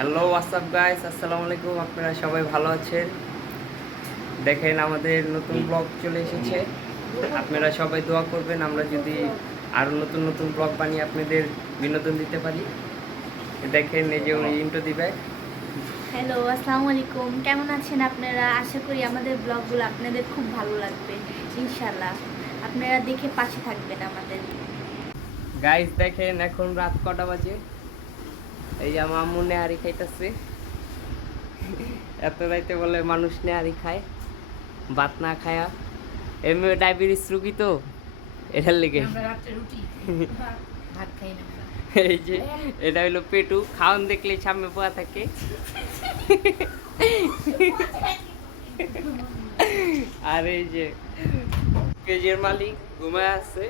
Hello WhatsApp guys আসসালামু আলাইকুম আপনারা সবাই ভালো আছেন? দেখেন আমাদের নতুন ব্লগ চলে এসেছে। আপনারা সবাই দোয়া করবেন আমরা যদি আরও নতুন নতুন ব্লগ বানিয়ে আপনাদের বিনোদন দিতে পারি। দেখেন এই যে উনি ইন্টো দিবে। হ্যালো আসসালামু আলাইকুম। কেমন আছেন আপনারা? আশা করি আমাদের ব্লগগুলো আপনাদের খুব ভালো লাগবে ইনশাল্লাহ আপনারা দেখে পাশে থাকবেন আমাদের। গাইস দেখেন এখন রাত কটা বাজে? এই যে আমার আম্মু নেহারি খাইতেছে। এত রাইতে বলে মানুষ নেহারি খায় ভাত না খায়া। এমনি ডায়াবেটিস রুগী তো এটার লেগে। এই যে এটা হলো পেটু খাওয়ান দেখলে সামনে পোয়া থাকে। আর এই যে পেজের মালিক ঘুমায় আছে।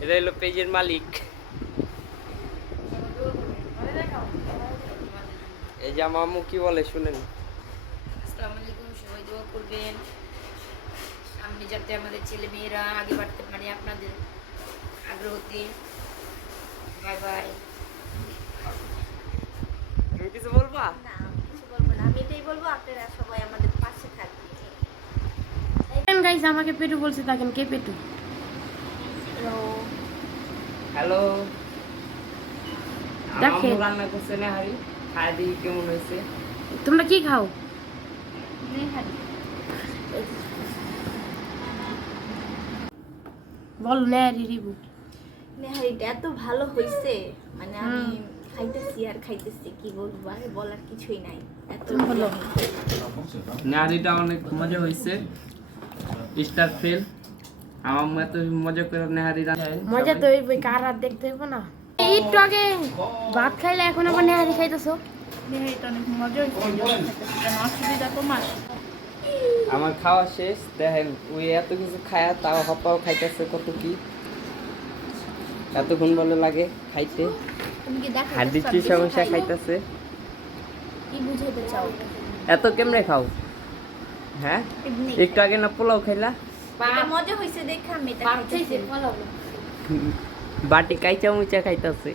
এটা হলো পেজের মালিক। এই যে আমার আম্মু কি বলে শুনেন। আসসালামু আলাইকুম সবাই দোয়া করবেন। সামনে যাতে আমাদের ছেলে মেয়েরা আগে বাড়তে পারে আপনাদের আগ্রহতে বাই বাই। তুমি কিছু বলবা? না আমি কিছু বলব না। আমি এটাই বলব আপনারা সবাই আমাদের পাশে থাকবেন। গাইস আমাকে পেটু বলছে দেখেন কে পেটু? তো হ্যালো দেখেন। রান্না করছে না হারি খাই দিই কেমন হয়েছে তোমরা কি খাও? নেহারি বলো নেয়ারি রিবু। নেহারিটা এত ভালো হয়েছে মানে আমি খাইতেছি আর খাইতেছি কি বলব? আর বলার কিছুই নাই। এত ভালো। নারীটা অনেক মজা হয়েছে স্টার ফেল। আমার মা এত মজা করে নেহারি মজা তো হইবে কার আর দেখতে হইব না? একটু আগে ভাত খাইলে এখন আবার নেহারি খাইতেছো? নেহারিটা অনেক মজা হয়েছে অসুবিধা তোমার? আমার খাওয়া শেষ দেখেন ওই এত কিছু খায়া তাও হপাও খাইতেছে কত কি? এতক্ষণ বলে লাগে খাইতে। হাড্ডির সমস্যা খাইতেছে। কি বুঝাইতে চাও? এত কেমনে খাও? হ্যাঁ? একটু আগে না পোলাও খাইলা? মজা হয়েছে দেখে বাটি কাইচা মুচা খাইতেছে।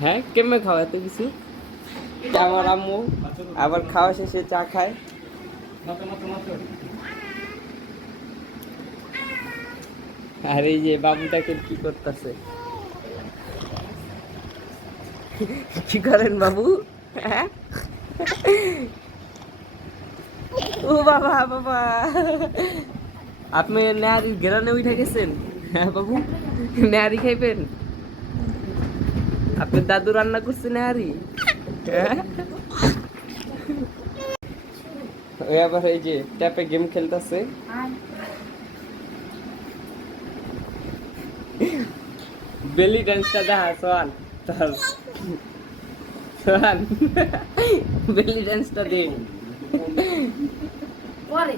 হ্যাঁ কেমনে খাও এত কিছু? আমার আম্মু আবার খাওয়া শেষে চা খায়। আর এই যে বাবুটাকে কি করতেছে? কি করেন বাবু? হ্যাঁ? ও বাবা বাবা। আপনি নেহারি গেরানে উঠে গেছেন? হ্যাঁ বাবু। নেহারি খাইবেন? আপনার দাদু রান্না করছে নেহারি হ্যাঁ? ওই আবার এই যে ট্যাপে গেম খেলতেছে। বেলি ডান্সটা দেখা তার সোহান। বেলি ডান্সটা দে। পরে।